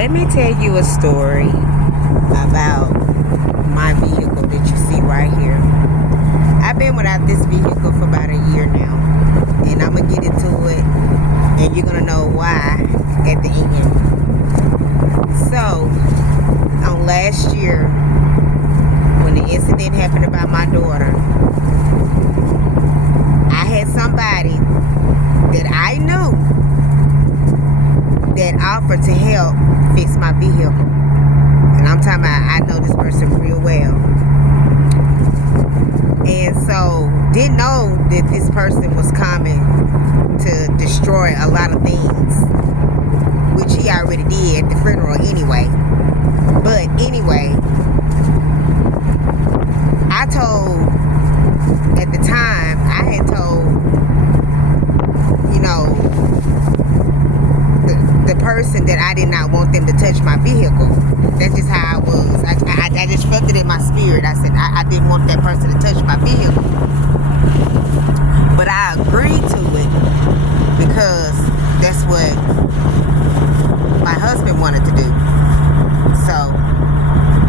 let me tell you a story about my vehicle that you see right here. I've been without this vehicle for about a year now, and I'm gonna get into it, and you're gonna know why at the end. So, on last year, when the incident happened about my daughter, I had somebody that I knew that offered to help fix my vehicle. And I'm talking about, I know this person real well. And so, didn't know that this person was coming to destroy a lot of things, which he already did at the funeral anyway. But anyway, I told, at the time, I had told, the person that I did not want them to touch my vehicle. That's just how I was. I just felt it in my spirit. I said I didn't want that person to touch my vehicle. But I agreed to it because that's what my husband wanted to do. So,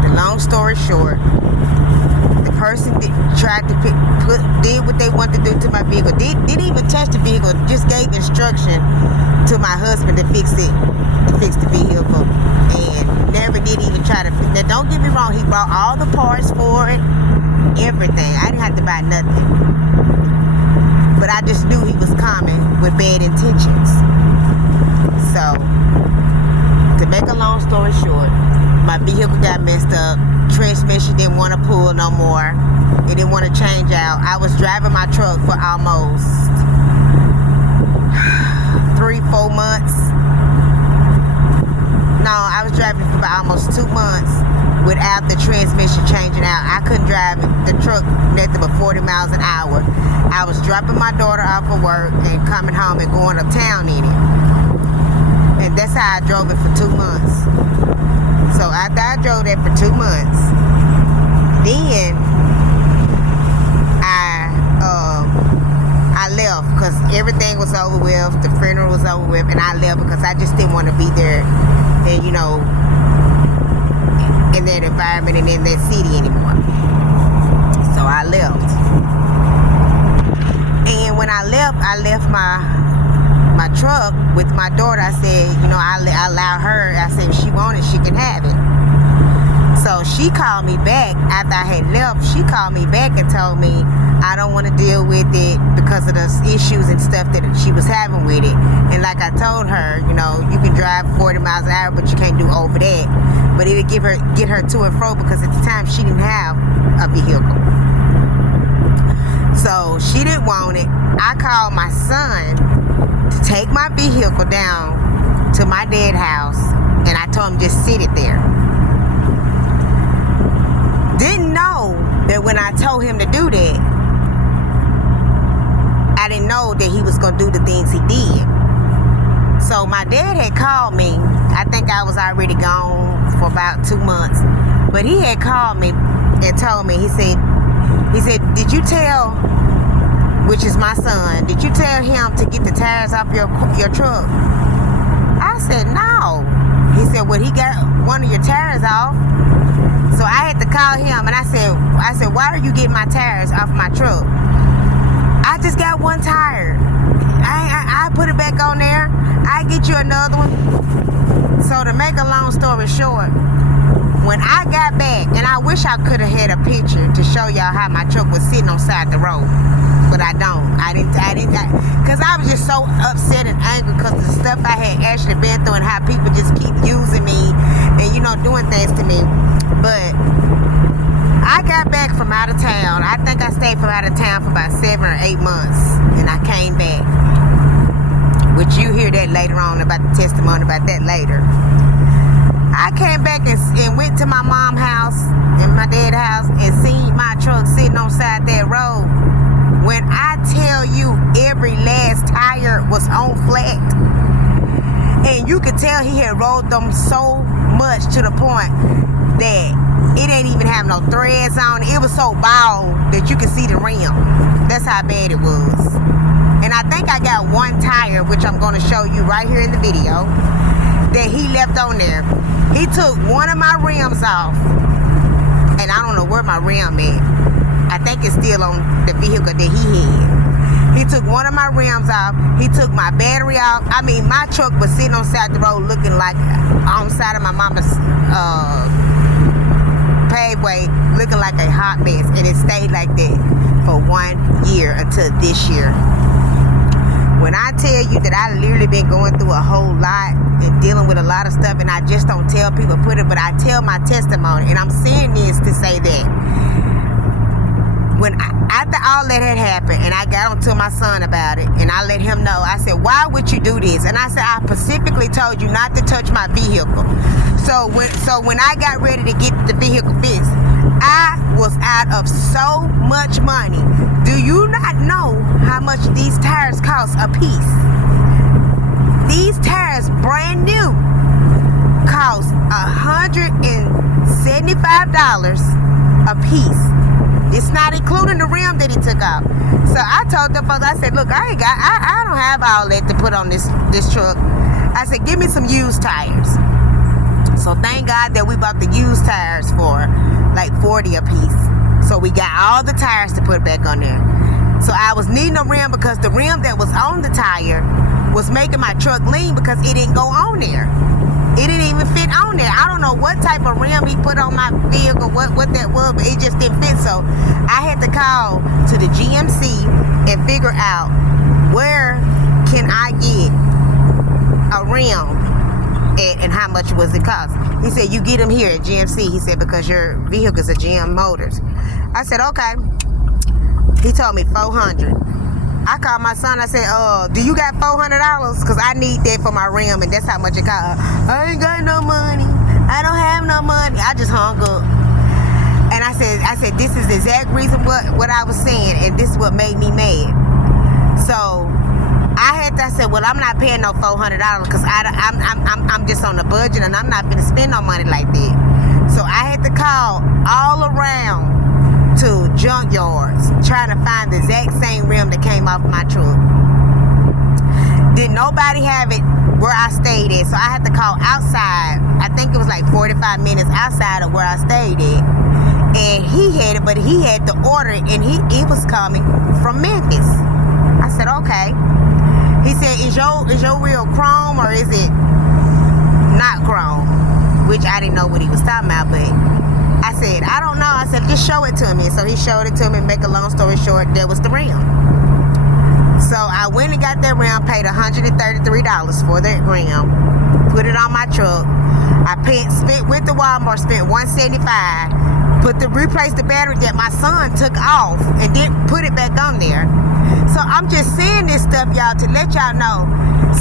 the long story short, the person tried to did what they wanted to do to my vehicle. Didn't even touch the vehicle. Just gave instruction to my husband to fix it, to fix the vehicle, and never did even try to. Now, don't get me wrong. He brought all the parts for it, everything. I didn't have to buy nothing, but I just knew he was coming with bad intentions. So, to make a long story short, my vehicle got messed up. Transmission didn't want to pull no more. It didn't want to change out. I was driving my truck for almost 3-4 months. No, I was driving for about almost 2 months without the transmission changing out. I couldn't drive the truck nothing but 40 miles an hour. I was dropping my daughter off of work and coming home and going uptown in it. And that's how I drove it for 2 months. So after I drove that for 2 months, then I left because everything was over with, the funeral was over with, and I left because I just didn't want to be there and, in that environment and in that city anymore. So I left. And when I left my truck with my daughter. I said, I allow her. I said, if she wanted, she can have it. So she called me back after I had left. She called me back and told me I don't want to deal with it because of the issues and stuff that she was having with it. And like I told her, you can drive 40 miles an hour, but you can't do over that. But it would get her to and fro because at the time she didn't have a vehicle. So she didn't want it. I called my son to take my vehicle down to my dad's house, and I told him just sit it there. Didn't know that when I told him to do that, I didn't know that he was going to do the things he did. So my dad had called me. I think I was already gone for about 2 months, but he had called me and told me, he said, did you tell, which is my son, did you tell him to get the tires off your truck? I said, no. He said, well, he got one of your tires off. So I had to call him, and I said, why are you getting my tires off my truck? I just got one tire. I put it back on there. I get you another one. So to make a long story short, when I got back, and I wish I could have had a picture to show y'all how my truck was sitting on the side of the road, but I don't. I didn't, because I was just so upset and angry because of the stuff I had actually been through and how people just keep using me and, doing things to me. But I got back from out of town. I think I stayed from out of town for about 7 or 8 months, and I came back. Which you hear that later on about the testimony about that later. I came back and went to my mom's house and my dad's house and seen my truck sitting on the side of that road. When I tell you every last tire was on flat, and you could tell he had rolled them so much to the point that it ain't even have no threads on it. It was so bald that you could see the rim. That's how bad it was. And I think I got one tire, which I'm going to show you right here in the video. that he left on there. He took one of my rims off, and I don't know where my rim is. I think it's still on the vehicle that he had. He took one of my rims off. He took my battery off. I mean, my truck was sitting on the side of the road looking like on the side of my mama's paveway, looking like a hot mess. And it stayed like that for 1 year until this year. When I tell you that I literally been going through a whole lot and dealing with a lot of stuff, and I just don't tell people but I tell my testimony. And I'm saying this to say that after all that had happened, and I got on to my son about it, and I let him know, I said, why would you do this? And I said, I specifically told you not to touch my vehicle. So when I got ready to get the vehicle fixed, I was out of so much money. Do you not know how much these tires cost a piece? These tires, brand new, cost $175 a piece. It's not including the rim that he took out. So I told them folks, I said, look, I don't have all that to put on this truck. I said, give me some used tires. So thank God that we bought the used tires for like $40 a piece. So we got all the tires to put back on there. So I was needing a rim because the rim that was on the tire was making my truck lean because it didn't go on there. It didn't even fit on there. I don't know what type of rim he put on my vehicle, what that was, but it just didn't fit. So I had to call to the GMC and figure out where can I get a rim and how much was it cost. He said, you get them here at GMC. He said, because your vehicle's a GM Motors. I said, okay. He told me $400. I called my son. I said, do you got $400? Because I need that for my rim, and that's how much it cost. I ain't got no money. I don't have no money. I just hung up. And I said, this is the exact reason what I was saying, and this is what made me mad. So I said, well, I'm not paying no $400 because I'm just on the budget, and I'm not going to spend no money like that. So I had to call all around to junkyards trying to find the exact same rim that came off my truck. Did nobody have it where I stayed at, so I had to call outside. I think it was like 45 minutes outside of where I stayed at, and he had it, but he had to order it, and it was coming from Memphis. I said, okay. He said, is your wheel chrome or is it not chrome? Which I didn't know what he was talking about, but I said, I don't know. I said, just show it to me. So he showed it to me. Make a long story short, there was the rim. So I went and got that rim, paid $133 for that rim, put it on my truck. I went to Walmart, spent $175, replaced the battery that my son took off and didn't put it back on there. So I'm just saying this stuff, y'all, to let y'all know,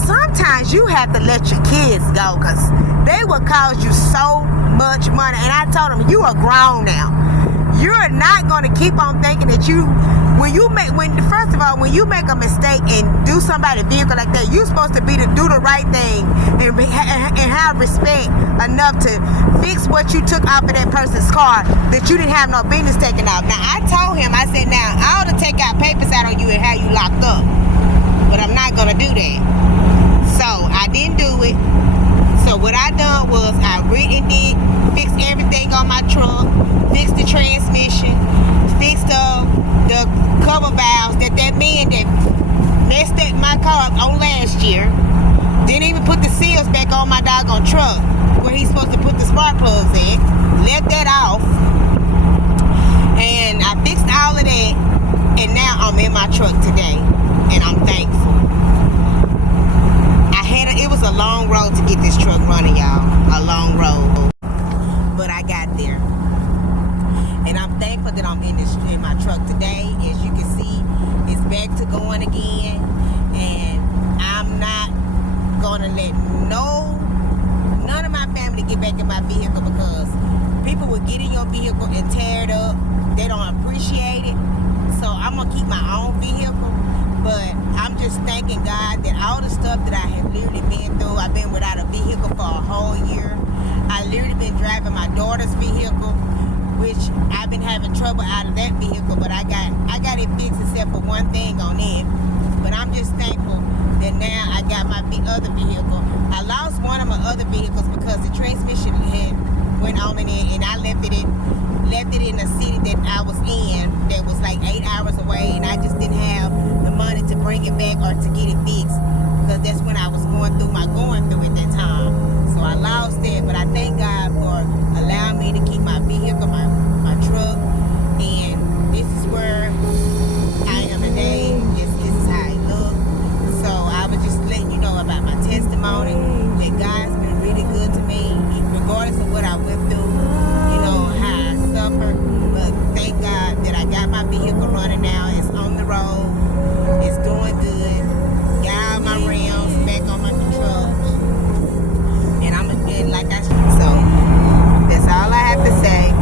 sometimes you have to let your kids go because they will cause you so much money. And I told them, you are grown now. You're not going to keep on thinking that first of all, when you make a mistake and do somebody's vehicle like that, you're supposed to be to do the right thing and have respect enough to fix what you took off of that person's car that you didn't have no business taking off. Now, I told him, I said, now, I ought to take out papers out on you and have you locked up. But I'm not going to do that. So, I didn't do it. So, what I done was I fixed everything on my truck, fixed the transmission, fixed the cover valves that man that messed up my car on last year. Didn't even put the seals back on my doggone truck where he's supposed to put the spark plugs in. Left that off. And I fixed all of that. And now I'm in my truck today. And I'm thankful. It was a long road to get this truck running, y'all. A long road. But I got there. And I'm thankful that I'm in my truck today. As you can see, it's back to going again. And I'm not going to let none of my family get back in my vehicle because people will get in your vehicle and tear it up. They don't appreciate it. So I'm going to keep my own vehicle. But I'm just thanking God that all the stuff that I have literally been through, I've been without a vehicle for a whole year. I literally been driving my daughter's vehicle, which I've been having trouble out of that vehicle, but I got it fixed except for one thing on it. But I'm just thankful Then now I got my other vehicle. I lost one of my other vehicles because the transmission had went on in it, and I left it in a city that I was in that was like 8 hours away, and I just didn't have the money to bring it back or to get it fixed, because that's when I was going through at that time. So I lost that, but I thank God for allowing me to keep my vehicle, my truck, and this is where I am today. This is how it looks. So I was just letting you know about my testimony, that God's been really good to me, regardless of what I went through, how I suffered. But thank God that I got my vehicle running now. It's on the road. It's doing good. Got all my rims back on my truck. And like I said, so that's all I have to say.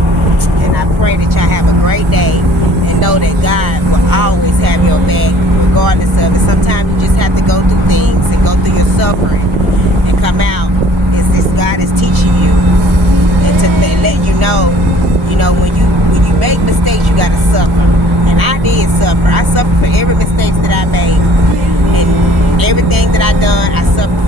And I pray that y'all have a great day, and know that God will always have your back, regardless of it. Sometimes you just have to go through things and go through your suffering and come out. It's this God is teaching you, and to let you know, when you make mistakes, you gotta suffer. And I did suffer. I suffered for every mistake that I made, and everything that I done, I suffered